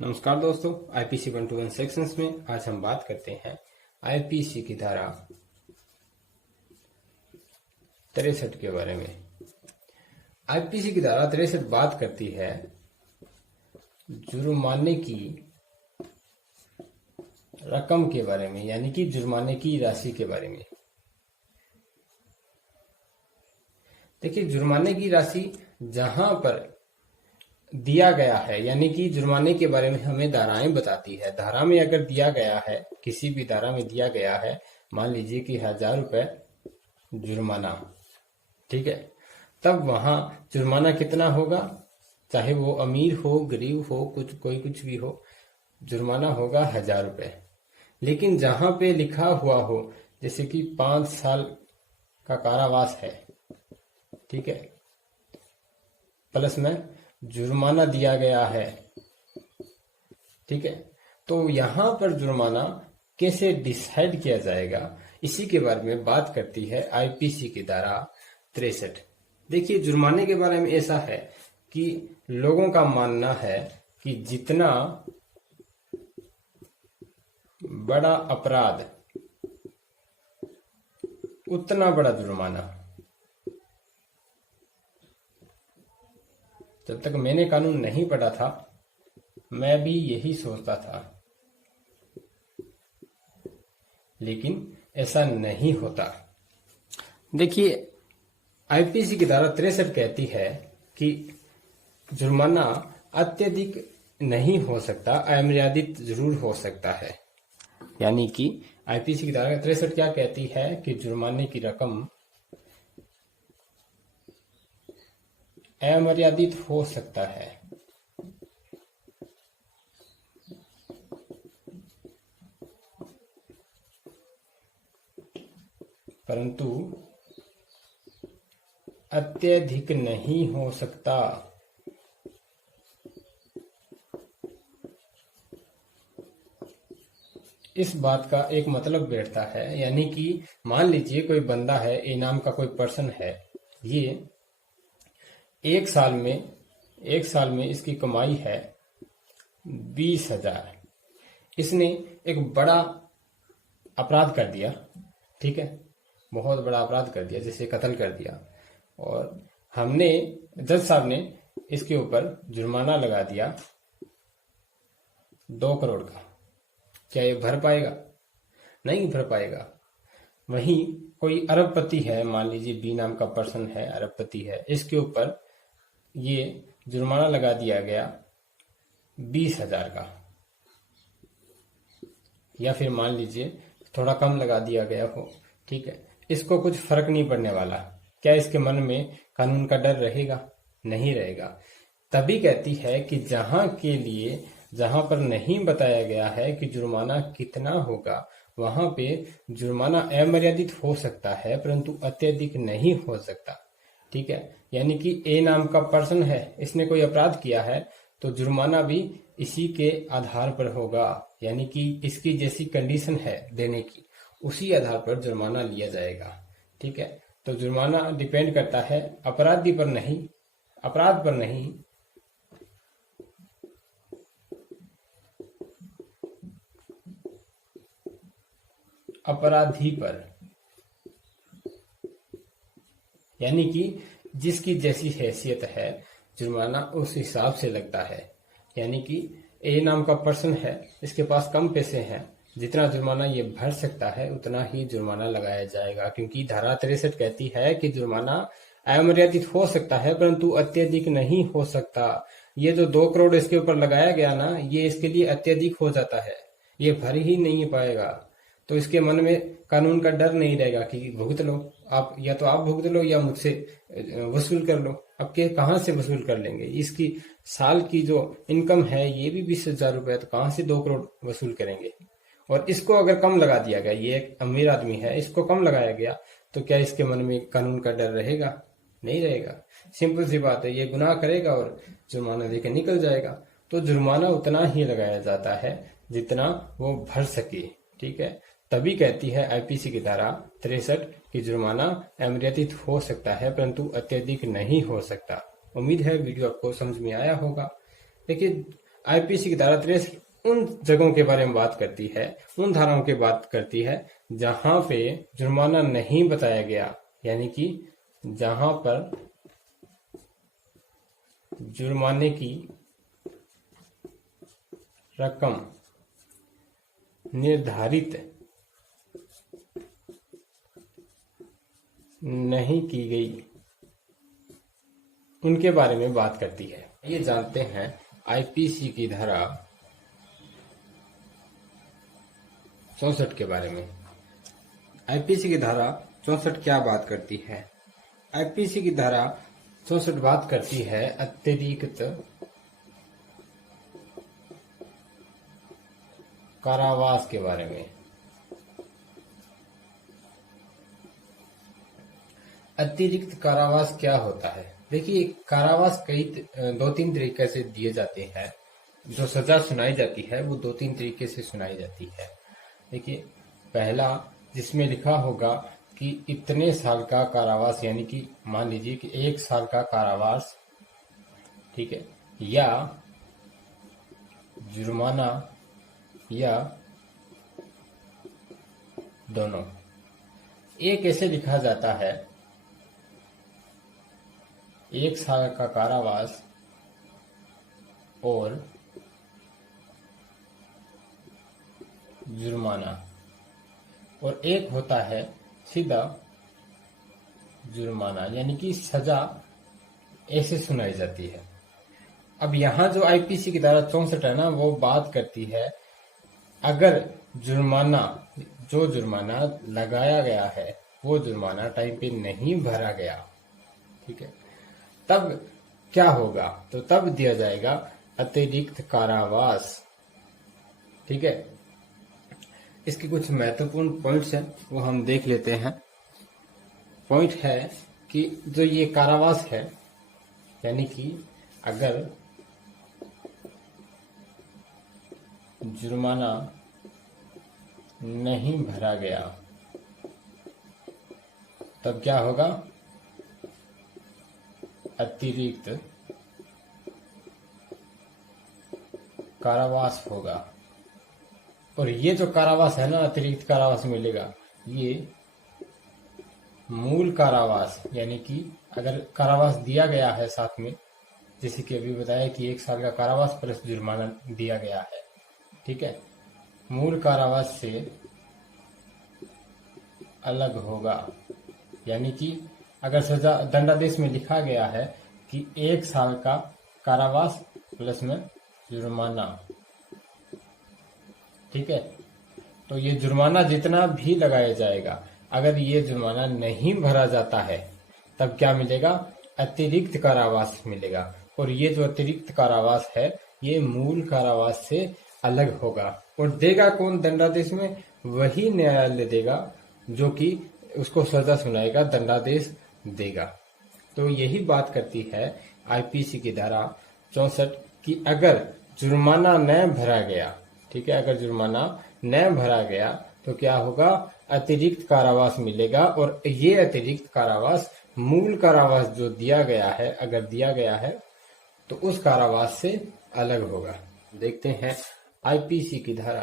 नमस्कार दोस्तों, IPC 121 sections में आज हम बात करते हैं आईपीसी की धारा 63 के बारे में। आईपीसी की धारा 63 बात करती है जुर्माने की रकम के बारे में, यानी कि जुर्माने की राशि के बारे में। देखिए, जुर्माने की राशि जहां पर दिया गया है, यानी कि जुर्माने के बारे में हमें धाराएं बताती है। धारा में अगर दिया गया है, किसी भी धारा में दिया गया है, मान लीजिए कि 1000 रुपए जुर्माना, ठीक है, तब वहां जुर्माना कितना होगा, चाहे वो अमीर हो गरीब हो, कुछ भी हो, जुर्माना होगा 1000 रुपए। लेकिन जहां पे लिखा हुआ हो जैसे कि 5 साल का कारावास है, ठीक है, प्लस में जुर्माना दिया गया है, ठीक है, तो यहां पर जुर्माना कैसे डिसाइड किया जाएगा, इसी के बारे में बात करती है आईपीसी की धारा 63। देखिए, जुर्माने के बारे में ऐसा है कि लोगों का मानना है कि जितना बड़ा अपराध उतना बड़ा जुर्माना। जब तक मैंने कानून नहीं पढ़ा था मैं भी यही सोचता था, लेकिन ऐसा नहीं होता। देखिए, आईपीसी की धारा 63 कहती है कि जुर्माना अत्यधिक नहीं हो सकता, अमर्यादित जरूर हो सकता है। यानी कि आईपीसी की धारा 63 क्या कहती है कि जुर्माने की रकम अमर्यादित हो सकता है, परंतु अत्यधिक नहीं हो सकता। इस बात का एक मतलब बैठता है, यानी कि मान लीजिए कोई बंदा है, ए नाम का कोई पर्सन है, ये एक साल में इसकी कमाई है 20,000। इसने एक बड़ा अपराध कर दिया, ठीक है, बहुत बड़ा अपराध कर दिया, जैसे कत्ल कर दिया, और हमने जज साहब ने इसके ऊपर जुर्माना लगा दिया 2 करोड़ का। क्या ये भर पाएगा? नहीं भर पाएगा। वहीं कोई अरबपति है, मान लीजिए बी नाम का पर्सन है, अरबपति है, इसके ऊपर ये जुर्माना लगा दिया गया 20,000 का, या फिर मान लीजिए थोड़ा कम लगा दिया गया हो, ठीक है, इसको कुछ फर्क नहीं पड़ने वाला। क्या इसके मन में कानून का डर रहेगा? नहीं रहेगा। तभी कहती है कि जहां पर नहीं बताया गया है कि जुर्माना कितना होगा, वहां पे जुर्माना अमर्यादित हो सकता है, परंतु अत्यधिक नहीं हो सकता, ठीक है। यानी कि ए नाम का पर्सन है, इसने कोई अपराध किया है, तो जुर्माना भी इसी के आधार पर होगा, यानी कि इसकी जैसी कंडीशन है देने की, उसी आधार पर जुर्माना लिया जाएगा, ठीक है। तो जुर्माना डिपेंड करता है अपराधी पर नहीं, अपराध पर नहीं, अपराधी पर, यानी कि जिसकी जैसी हैसियत है जुर्माना उस हिसाब से लगता है। यानी कि ए नाम का पर्सन है, इसके पास कम पैसे हैं, जितना जुर्माना ये भर सकता है उतना ही जुर्माना लगाया जाएगा, क्योंकि धारा 63 कहती है कि जुर्माना अमर्यादित हो सकता है परंतु अत्यधिक नहीं हो सकता। ये जो 2 करोड़ इसके ऊपर लगाया गया ना, ये इसके लिए अत्यधिक हो जाता है, ये भर ही नहीं पाएगा। तो इसके मन में कानून का डर नहीं रहेगा कि भुगत लो आप, या तो आप भुगत लो या मुझसे वसूल कर लो। अब के कहां से वसूल कर लेंगे? इसकी साल की जो इनकम है ये भी 20,000 रुपए, तो कहां से 2 करोड़ वसूल करेंगे? और इसको अगर कम लगा दिया गया, ये एक अमीर आदमी है, इसको कम लगाया गया, तो क्या इसके मन में कानून का डर रहेगा? नहीं रहेगा। सिंपल सी बात है, ये गुनाह करेगा और जुर्माना देकर निकल जाएगा। तो जुर्माना उतना ही लगाया जाता है जितना वो भर सके, ठीक है। तभी कहती है आईपीसी की धारा 63 कि जुर्माना अमर्यादित हो सकता है परंतु अत्यधिक नहीं हो सकता। उम्मीद है वीडियो आपको समझ में आया होगा। देखिए, आईपीसी की धारा 83 उन जगहों के बारे में बात करती है, उन धाराओं की बात करती है जहां पे जुर्माना नहीं बताया गया, यानी कि जहां पर जुर्माने की रकम निर्धारित नहीं की गई, उनके बारे में बात करती है। ये जानते हैं आईपीसी की धारा 64 के बारे में। आईपीसी की धारा 64 क्या बात करती है? आईपीसी की धारा 64 बात करती है अतिरिक्त कारावास के बारे में। अतिरिक्त कारावास क्या होता है? देखिए, कारावास कई 2-3 तरीके से दिए जाते हैं। जो सजा सुनाई जाती है वो 2-3 तरीके से सुनाई जाती है। देखिए, पहला जिसमें लिखा होगा कि इतने साल का कारावास, यानी कि मान लीजिए कि 1 साल का कारावास, ठीक है, या जुर्माना या दोनों। एक ऐसे लिखा जाता है 1 साल का कारावास और जुर्माना, और एक होता है सीधा जुर्माना, यानी कि सजा ऐसे सुनाई जाती है। अब यहाँ जो आईपीसी की धारा 64 है ना, वो बात करती है अगर जो जुर्माना लगाया गया है वो जुर्माना टाइम पे नहीं भरा गया, ठीक है, तब क्या होगा? तो तब दिया जाएगा अतिरिक्त कारावास, ठीक है। इसके कुछ महत्वपूर्ण पॉइंट्स हैं, वो हम देख लेते हैं। पॉइंट है कि जो ये कारावास है, यानी कि अगर जुर्माना नहीं भरा गया तब क्या होगा? अतिरिक्त कारावास होगा। और ये जो कारावास है ना, अतिरिक्त कारावास मिलेगा, ये मूल कारावास, यानी कि अगर कारावास दिया गया है साथ में, जैसे कि अभी बताया कि 1 साल का कारावास प्लस जुर्माना दिया गया है, ठीक है, मूल कारावास से अलग होगा। यानी कि अगर सजा दंडादेश में लिखा गया है कि 1 साल का कारावास प्लस में जुर्माना, ठीक है, तो ये जुर्माना जितना भी लगाया जाएगा, अगर ये जुर्माना नहीं भरा जाता है तब क्या मिलेगा? अतिरिक्त कारावास मिलेगा। और ये जो अतिरिक्त कारावास है ये मूल कारावास से अलग होगा। और देगा कौन दंडादेश में? वही न्यायालय देगा जो कि उसको सजा सुनाएगा, दंडादेश देगा। तो यही बात करती है आईपीसी की धारा 64 कि अगर जुर्माना न भरा गया, ठीक है, अगर जुर्माना न भरा गया तो क्या होगा? अतिरिक्त कारावास मिलेगा। और ये अतिरिक्त कारावास मूल कारावास जो दिया गया है, अगर दिया गया है तो उस कारावास से अलग होगा। देखते हैं आईपीसी की धारा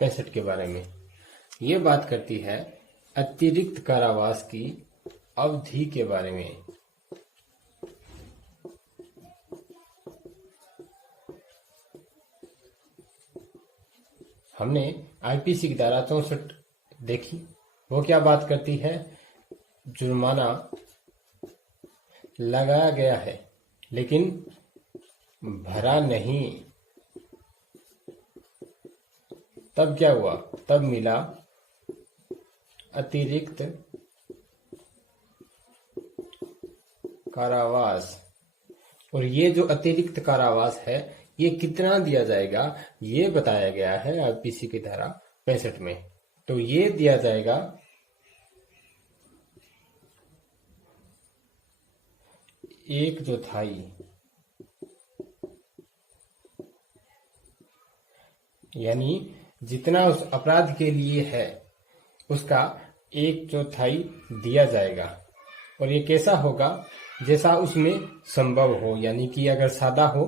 65 के बारे में। ये बात करती है अतिरिक्त कारावास की अवधि के बारे में। हमने आईपीसी की धारा 64 देखी, वो क्या बात करती है? जुर्माना लगाया गया है लेकिन भरा नहीं, तब क्या हुआ? तब मिला अतिरिक्त कारावास। और ये जो अतिरिक्त कारावास है ये कितना दिया जाएगा ये बताया गया है आईपीसी की धारा 65 में। तो ये दिया जाएगा 1/4, यानी जितना उस अपराध के लिए है उसका 1/4 दिया जाएगा। और ये कैसा होगा? जैसा उसमें संभव हो, यानी कि अगर सादा हो,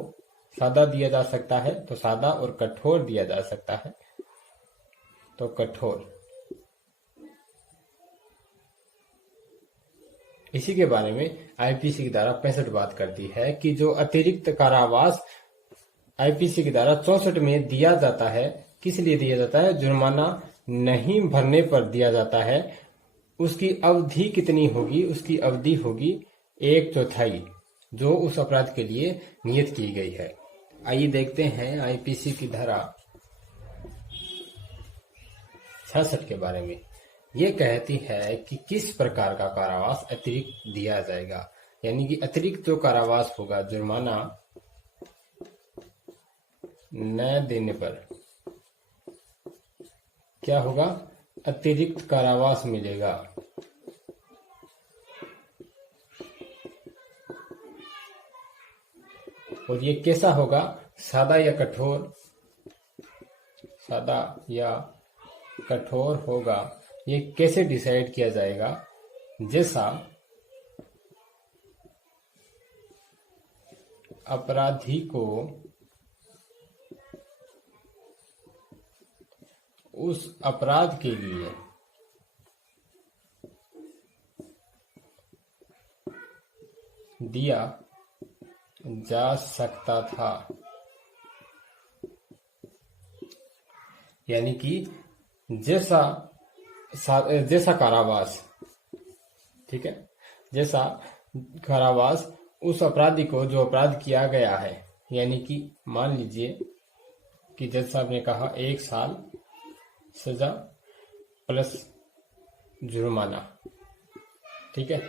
सादा दिया जा सकता है तो सादा, और कठोर दिया जा सकता है तो कठोर। इसी के बारे में आईपीसी की धारा 65 बात करती है कि जो अतिरिक्त कारावास आईपीसी की धारा 64 में दिया जाता है, किस लिए दिया जाता है? जुर्माना नहीं भरने पर दिया जाता है। उसकी अवधि कितनी होगी? उसकी अवधि होगी 1/4 जो उस अपराध के लिए नियत की गई है। आइए देखते हैं आईपीसी की धारा 66 के बारे में। ये कहती है कि किस प्रकार का कारावास अतिरिक्त दिया जाएगा, यानी कि अतिरिक्त जो कारावास होगा, जुर्माना न देने पर क्या होगा? अतिरिक्त कारावास मिलेगा। और ये कैसा होगा? सादा या कठोर? सादा या कठोर होगा। ये कैसे डिसाइड किया जाएगा? जैसा अपराधी को उस अपराध के लिए दिया जा सकता था, यानी कि जैसा कारावास, ठीक है, जैसा कारावास उस अपराधी को जो अपराध किया गया है, यानी कि मान लीजिए कि जज साहब ने कहा 1 साल सजा प्लस जुर्माना, ठीक है,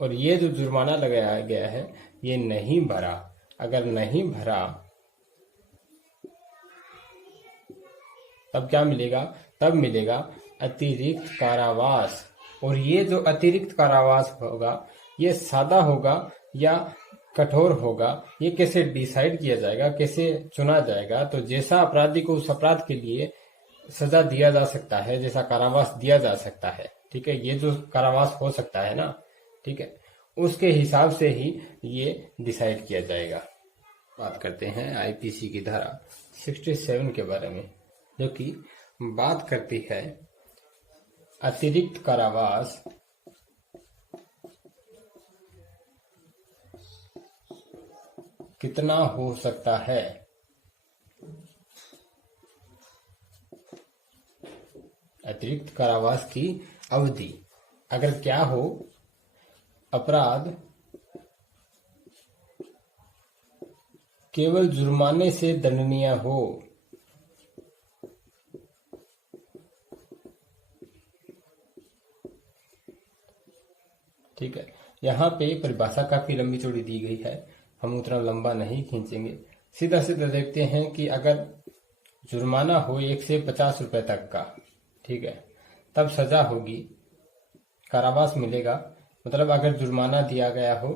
और ये जो जुर्माना लगाया गया है ये नहीं भरा। अगर नहीं भरा तब क्या मिलेगा? तब मिलेगा अतिरिक्त कारावास। और ये जो अतिरिक्त कारावास होगा ये सादा होगा या कठोर होगा, ये कैसे डिसाइड किया जाएगा, कैसे चुना जाएगा? तो जैसा अपराधी को उस अपराध के लिए सजा दिया जा सकता है, जैसा कारावास दिया जा सकता है, ठीक है, ये जो कारावास हो सकता है ना, ठीक है, उसके हिसाब से ही ये डिसाइड किया जाएगा। बात करते हैं आईपीसी की धारा 67 के बारे में, जो कि बात करती है अतिरिक्त कारावास कितना हो सकता है। अतिरिक्त कारावास की अवधि अगर क्या हो, अपराध केवल जुर्माने से दंडनीय हो, ठीक है। यहाँ पे परिभाषा काफी लंबी चौड़ी दी गई है, हम उतना लंबा नहीं खींचेंगे, सीधा सीधा देखते हैं कि अगर जुर्माना हो 1 से 50 रुपए तक का, ठीक है, तब सजा होगी, कारावास मिलेगा। मतलब अगर जुर्माना दिया गया हो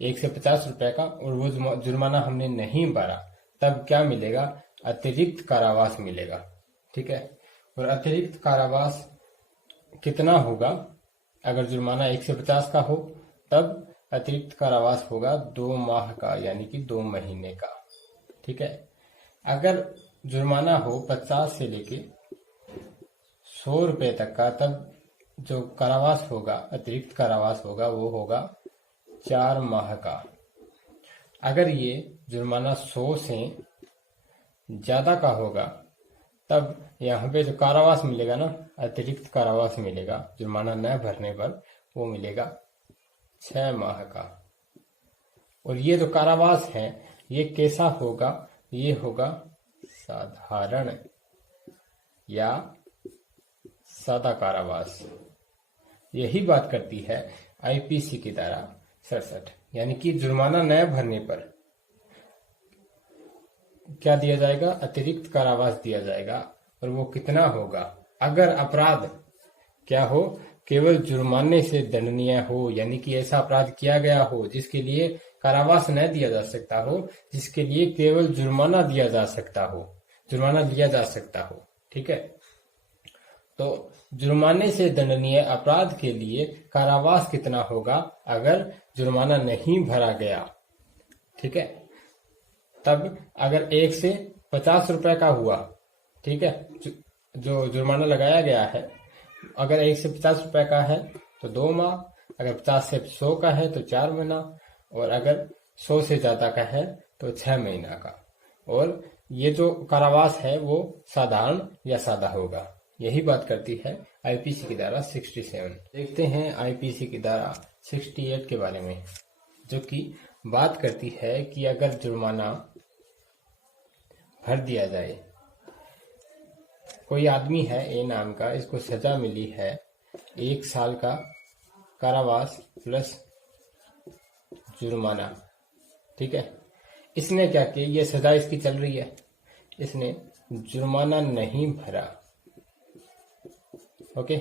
1 से 50 रुपए का और वो जुर्माना हमने नहीं भरा, तब क्या मिलेगा? अतिरिक्त कारावास मिलेगा, ठीक है। और अतिरिक्त कारावास कितना होगा? अगर जुर्माना 1 से 50 का हो तब अतिरिक्त कारावास होगा 2 माह का, यानी कि 2 महीने का, ठीक है। अगर जुर्माना हो 50 से लेके 100 रुपए तक का, तब जो कारावास होगा, अतिरिक्त कारावास होगा, वो होगा 4 माह का। अगर ये जुर्माना 100 से ज्यादा का होगा, तब यहाँ पे जो कारावास मिलेगा ना, अतिरिक्त कारावास मिलेगा जुर्माना न भरने पर, वो मिलेगा 6 माह का। और ये जो कारावास है ये कैसा होगा? ये होगा साधारण या सादा कारावास। यही बात करती है आईपीसी की धारा 67, यानी कि जुर्माना न भरने पर क्या दिया जाएगा? अतिरिक्त कारावास दिया जाएगा। और वो कितना होगा? अगर अपराध क्या हो? केवल जुर्माने से दंडनीय हो, यानी कि ऐसा अपराध किया गया हो जिसके लिए कारावास न दिया जा सकता हो, जिसके लिए केवल जुर्माना दिया जा सकता हो, जुर्माना लिया जा सकता हो, ठीक है। तो जुर्माने से दंडनीय अपराध के लिए कारावास कितना होगा अगर जुर्माना नहीं भरा गया। ठीक है, तब अगर 1 से 50 रुपए का हुआ, ठीक है, जो जुर्माना लगाया गया है, अगर 1 से 50 रुपए का है तो 2 माह, अगर 50 से 100 का है तो 4 महीना, और अगर 100 से ज्यादा का है तो 6 महीना का। और ये जो कारावास है वो साधारण या सादा होगा। यही बात करती है आईपीसी की धारा 67। देखते हैं आईपीसी की धारा 68 के बारे में, जो कि बात करती है कि अगर जुर्माना भर दिया जाए, कोई आदमी है ए नाम का, इसको सजा मिली है 1 साल का कारावास प्लस जुर्माना। ठीक है, इसने क्या किया, ये सजा इसकी चल रही है, इसने जुर्माना नहीं भरा। ओके,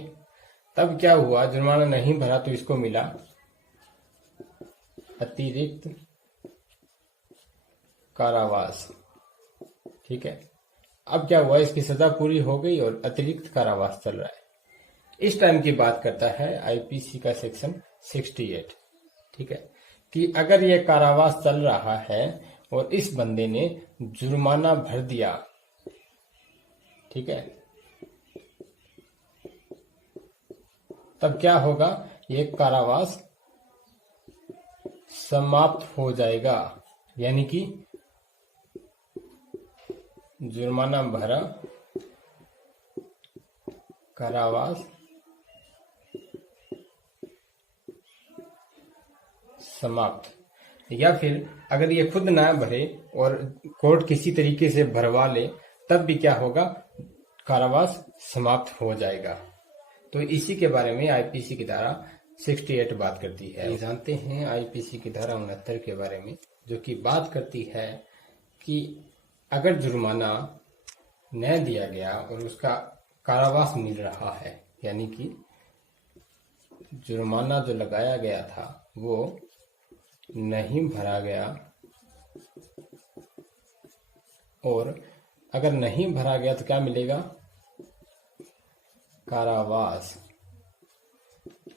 तब क्या हुआ, जुर्माना नहीं भरा तो इसको मिला अतिरिक्त कारावास। ठीक है, अब क्या हुआ, इसकी सजा पूरी हो गई और अतिरिक्त कारावास चल रहा है। इस टाइम की बात करता है आईपीसी का सेक्शन 68। ठीक है, कि अगर ये कारावास चल रहा है और इस बंदे ने जुर्माना भर दिया, ठीक है, तब क्या होगा, ये कारावास समाप्त हो जाएगा। यानी कि जुर्माना भरा, कारावास समाप्त। या फिर अगर ये खुद ना भरे और कोर्ट किसी तरीके से भरवा ले, तब भी क्या होगा, कारावास समाप्त हो जाएगा। तो इसी के बारे में आईपीसी की धारा 68 बात करती है। जानते हैं आईपीसी की धारा 69 के बारे में, जो कि बात करती है कि अगर जुर्माना न दिया गया और उसका कारावास मिल रहा है, यानी कि जुर्माना जो लगाया गया था वो नहीं भरा गया, और अगर नहीं भरा गया तो क्या मिलेगा, कारावास,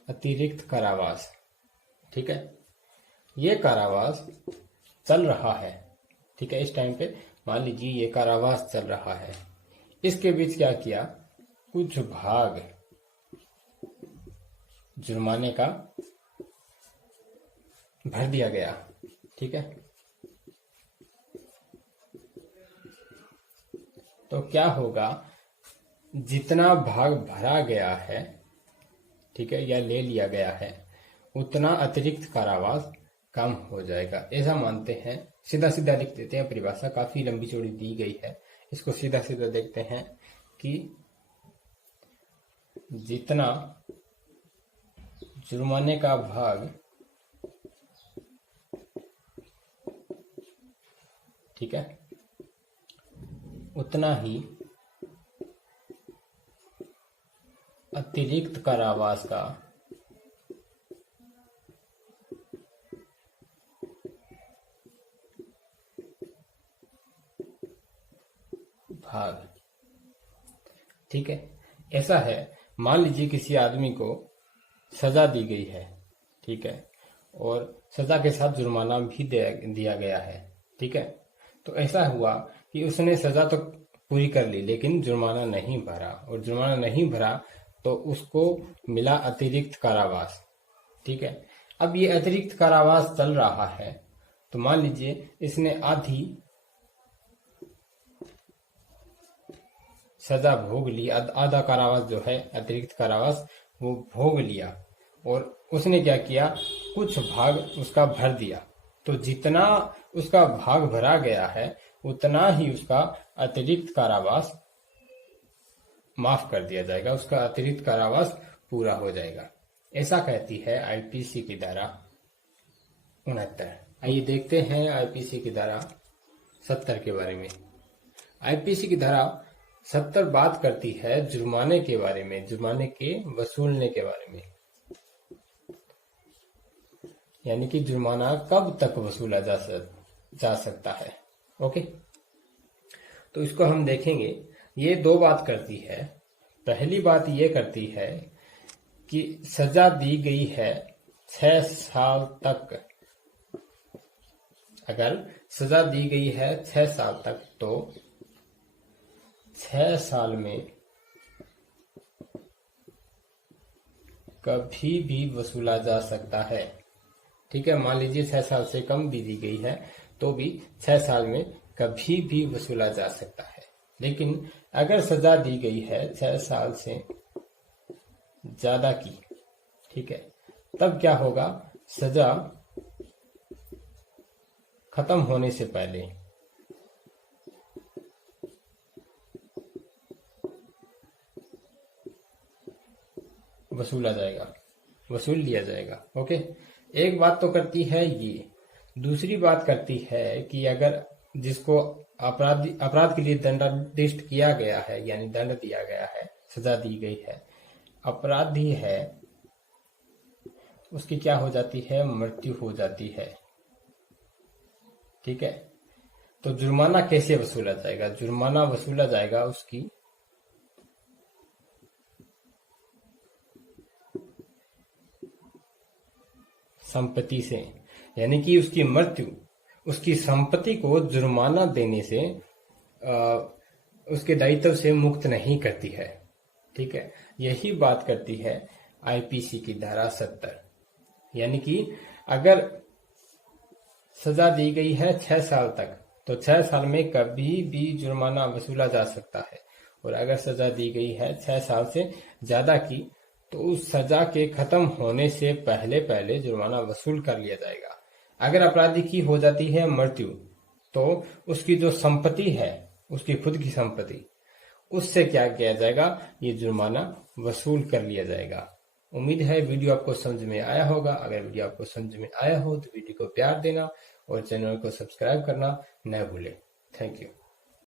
अतिरिक्त कारावास। ठीक है, ये कारावास चल रहा है। ठीक है, इस टाइम पे मान लीजिए ये कारावास चल रहा है, इसके बीच क्या किया, कुछ भाग जुर्माने का भर दिया गया। ठीक है, तो क्या होगा, जितना भाग भरा गया है, ठीक है, या ले लिया गया है, उतना अतिरिक्त कारावास कम हो जाएगा। ऐसा मानते हैं, सीधा सीधा लिख देते हैं, परिभाषा काफी लंबी चौड़ी दी गई है, इसको सीधा सीधा देखते हैं कि जितना जुर्माने का भाग, ठीक है, उतना ही अतिरिक्त कारावास का भाग। ठीक है, ऐसा है, मान लीजिए किसी आदमी को सजा दी गई है, ठीक है, और सजा के साथ जुर्माना भी दिया गया है। ठीक है, तो ऐसा हुआ कि उसने सजा तो पूरी कर ली लेकिन जुर्माना नहीं भरा, और जुर्माना नहीं भरा तो उसको मिला अतिरिक्त कारावास। ठीक है, अब ये अतिरिक्त कारावास चल रहा है, तो मान लीजिए इसने आधी सजा भोग ली, आधा कारावास जो है अतिरिक्त कारावास वो भोग लिया, और उसने क्या किया, कुछ भाग उसका भर दिया। तो जितना उसका भाग भरा गया है उतना ही उसका अतिरिक्त कारावास माफ कर दिया जाएगा, उसका अतिरिक्त कारावास पूरा हो जाएगा। ऐसा कहती है आईपीसी की धारा 69। आइए देखते हैं आईपीसी की धारा 70 के बारे में। आईपीसी की धारा 70 बात करती है जुर्माने के बारे में, जुर्माने के वसूलने के बारे में, यानी कि जुर्माना कब तक वसूला जा सकता है। ओके, तो इसको हम देखेंगे। ये 2 बात करती है पहली बात यह करती है कि सजा दी गई है 6 साल तक। अगर सजा दी गई है 6 साल तक तो 6 साल में कभी भी वसूला जा सकता है। ठीक है, मान लीजिए 6 साल से कम भी दी गई है तो भी 6 साल में कभी भी वसूला जा सकता है। लेकिन अगर सजा दी गई है 6 साल से ज्यादा की, ठीक है, तब क्या होगा, सजा खत्म होने से पहले वसूल लिया जाएगा। ओके, एक बात तो करती है ये। दूसरी बात करती है कि अगर जिसको अपराध के लिए दंडाधिष्ट किया गया है, यानी दंड दिया गया है, सजा दी गई है, अपराधी है, उसकी क्या हो जाती है, मृत्यु हो जाती है। ठीक है, तो जुर्माना कैसे वसूला जाएगा? जुर्माना वसूला जाएगा उसकी संपत्ति से, यानी कि उसकी मृत्यु उसकी संपत्ति को जुर्माना देने से उसके दायित्व से मुक्त नहीं करती है। ठीक है, यही बात करती है आईपीसी की धारा 70। यानी कि अगर सजा दी गई है 6 साल तक तो 6 साल में कभी भी जुर्माना वसूला जा सकता है, और अगर सजा दी गई है 6 साल से ज्यादा की तो उस सजा के खत्म होने से पहले पहले जुर्माना वसूल कर लिया जाएगा। अगर अपराधी की हो जाती है मृत्यु तो उसकी जो संपत्ति है, उसकी खुद की संपत्ति, उससे क्या किया जाएगा, ये जुर्माना वसूल कर लिया जाएगा। उम्मीद है वीडियो आपको समझ में आया होगा। अगर वीडियो आपको समझ में आया हो तो वीडियो को प्यार देना और चैनल को सब्सक्राइब करना न भूलें। Thank you.